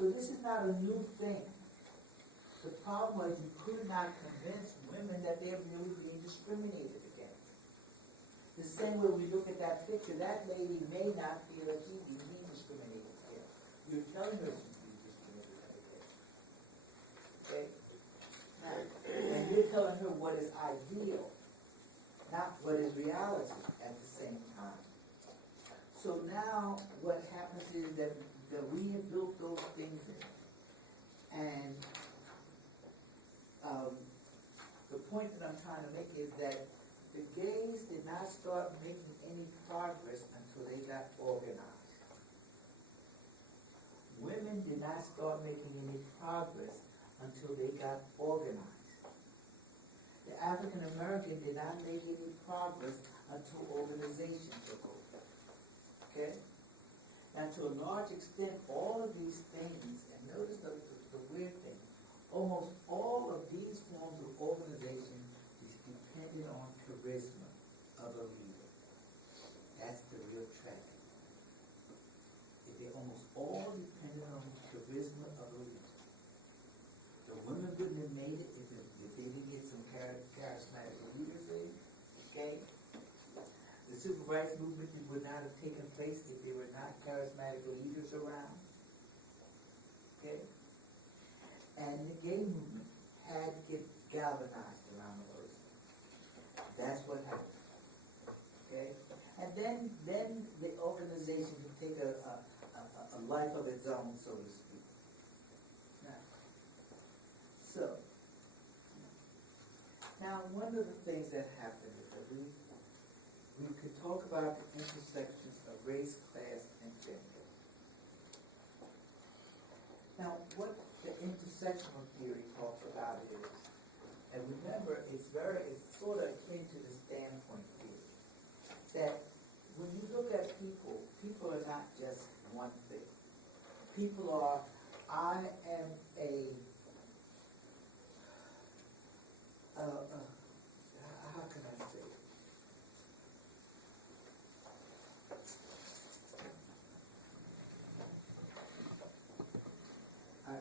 So this is not a new thing. The problem was you could not convince women that they're really being discriminated against. The same way we look at that picture, that lady may not feel that she's being discriminated against. You're telling her she's being discriminated against. Okay? Now, and you're telling her what is ideal, not what is reality at the same time. So now what happens is that we have built those things in. And the point that I'm trying to make is that the gays did not start making any progress until they got organized. Women did not start making any progress until they got organized. The African American did not make any progress until organization took over. Okay? Now, to a large extent, all of these things, and notice the weird thing, almost all of these forms of organization is dependent on charisma of a leader. That's the real tragedy. They're almost all dependent on the charisma of a leader. The women wouldn't have made it if they didn't get some charismatic leaders in, okay? The civil rights movement would not have taken place if there were not charismatic leaders around, okay? And the gay movement had to get galvanized around the earth. That's what happened. Okay? And then the organization would take a life of its own, so to speak. Now, one of the things that happened is that we could talk about the intersections of race, class, and gender. Now, what the intersectional theory talks about is, and remember, it's sort of akin to the standpoint theory, that when you look at people, people are not just one thing. People are, I am how can I say it?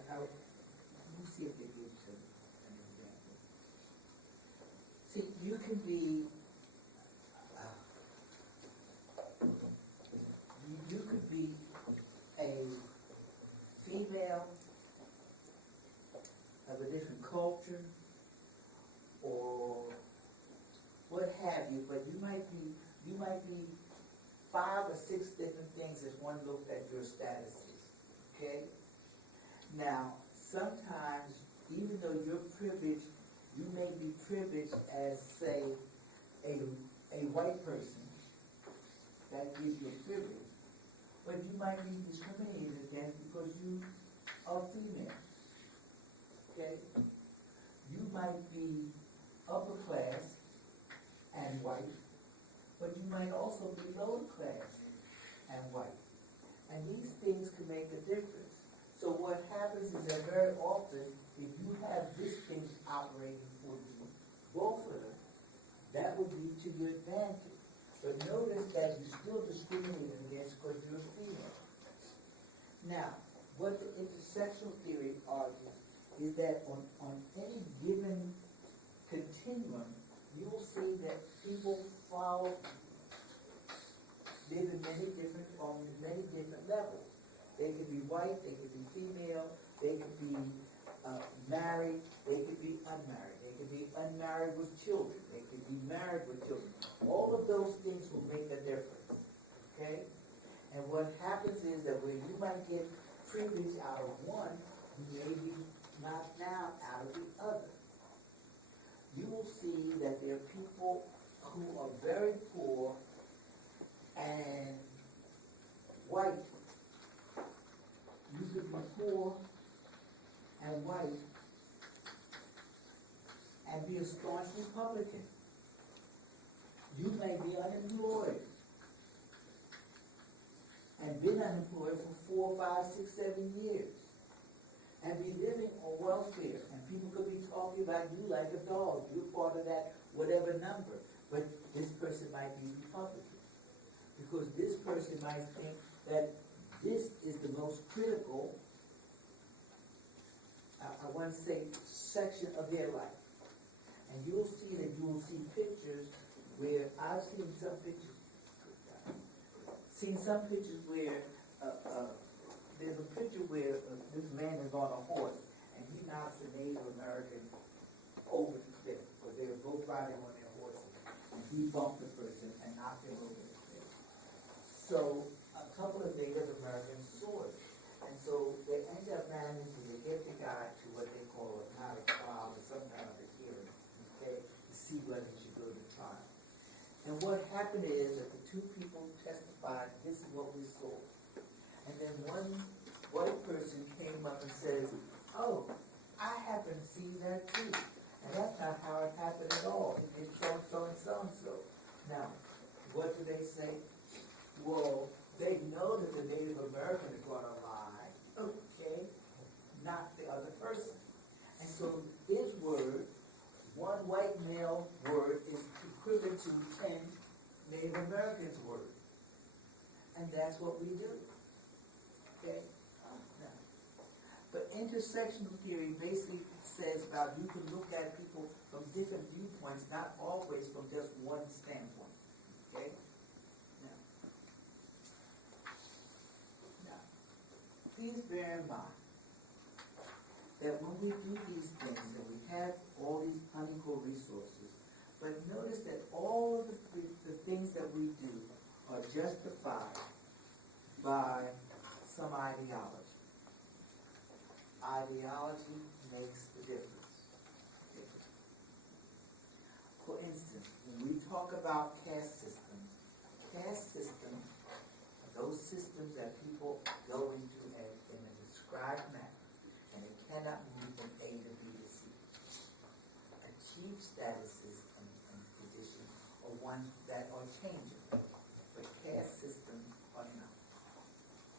Let me see if it gives an example. See, you can be, you could be a female of a different culture or what have you, but you might be 5 or 6 different things as one looked at your statuses. Okay? Now, sometimes, even though you're privileged, you may be privileged as, say, a white person. That gives you a privilege. But you might be discriminated against because you are female. Okay? You might be upper class and white, but you might also be lower class and white. And these things can make a difference. So what happens is that very often, if you have this thing operating for you, both of them, that would be to your advantage. But notice that you're still discriminated against because you're a female. Now, what the intersectional theory argues is that on any given continuum, you'll see that people live in on many different levels. They could be white, they could be female, they could be married, they could be unmarried, they could be unmarried with children, they could be married with children. All of those things will make a difference, okay? And what happens is that where you might get privilege out of one, you may be knocked down out of the other. You will see that there are people who are very poor and white. You could be poor and white and be a staunch Republican. You may be unemployed and been unemployed for 4, 5, 6, 7 years and be living on welfare, and people could be talking about you like a dog. You're part of that whatever number, but this person might be Republican because this person might think that this is the most critical one, say, section of their life. And you'll see that you will see pictures where, I've seen some pictures, where, there's a picture where this man is on a horse, and he knocks a Native American over the cliff, because they were both riding on their horses, and he bumped the person and knocked him over the cliff. So, a couple of Native Americans saw it, and so they ended up managing to get the guy to what they call not a trial, but some kind of a hearing, okay, to see whether he should go to trial. And what happened is that the two people testified, this is what we saw. And then one white person came up and says, oh, I happen to see that too. And that's not how it happened at all. It did so and so and so. Now, what do they say? Well, they know that the Native American is going to lie, okay, not the other person. And so his word, one white male word is equivalent to 10 Native Americans' words. And that's what we do. Okay? Now, but intersectional theory basically says about you can look at people from different viewpoints, not always from just one standpoint. Okay? Now, please bear in mind that when we do these things, that we have all these unequal resources, but notice that all of the things that we do are justified by some ideology. Ideology makes the difference. For instance, when we talk about caste systems are those systems that people go into in a described manner, and it cannot move from A to B to C. Achieved statuses and positions are ones that are changeable, but caste systems are not.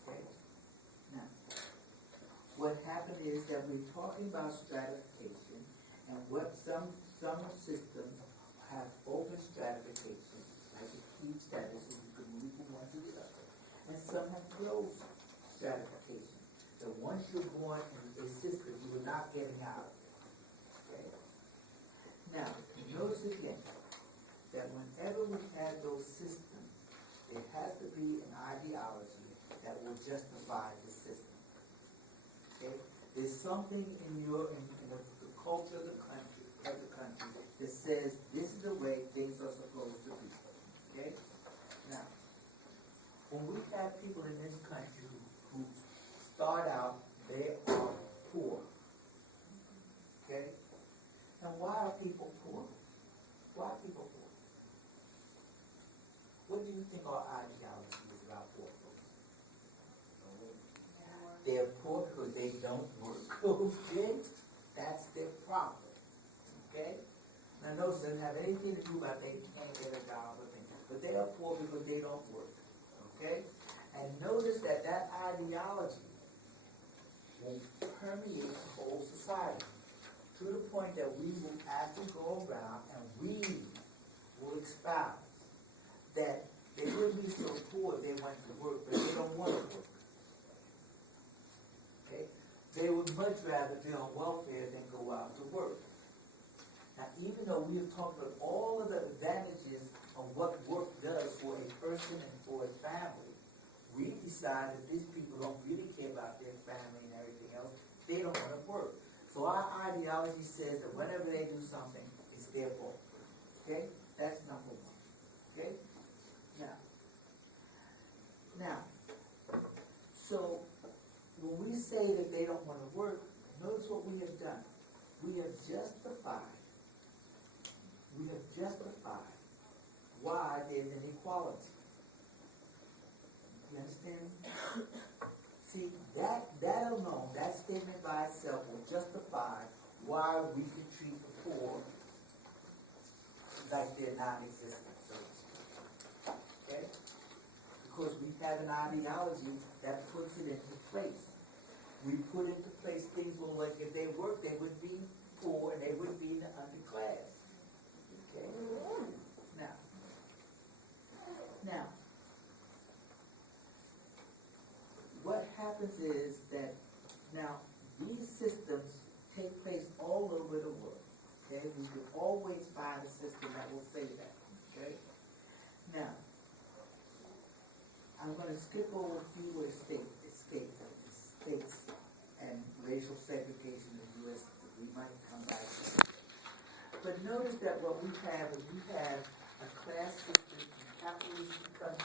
Okay? Now, what happened is that we're talking about stratification, and what some systems have open stratification, like achieved statuses, you can move from one to the other, and some have closed stratification. So once you're born in a system, you are not getting out of it. Okay? Now, notice again that whenever we have those systems, there has to be an ideology that will justify the system. Okay? There's something in the culture of the country that says this is the way things are supposed to be. Okay? Now, when we have people in this country who start out, they are poor. Okay? Now, why are people poor? Why are people poor? What do you think our ideology is about poor folks? They're poor because they don't work. Okay? That's their problem. Okay? Now, notice it doesn't have anything to do about they can't get a job or things, but they are poor because they don't work. Okay? And notice that ideology will permeate the whole society to the point that we will actually go around and we will espouse that they wouldn't be so poor if they went to work, but they don't want to work. Okay? They would much rather be on welfare than go out to work. Now, even though we have talked about all of the advantages of what work does for a person and for a family, we decide that these people don't really care about their family and everything else. They don't want to work. So our ideology says that whenever they do something, it's their fault. Okay? That's number one. Okay? Now, so when we say that they don't want to work, notice what we have done. We have justified why there's inequality. You understand? See, that alone, that statement by itself will justify why we can treat the poor like they're non-existent, so to speak. Okay? Because we have an ideology that puts it into place. We put into place things like if they worked, they would be poor and they would be in the underclass. Okay? Now, what happens is that now these systems take place all over the world, okay? You can always find a system that will say that, okay? Now, I'm gonna skip over a few where states and racial segregation in the U.S. We might come back to it. But notice that what we have is we have a class system in capitalist countries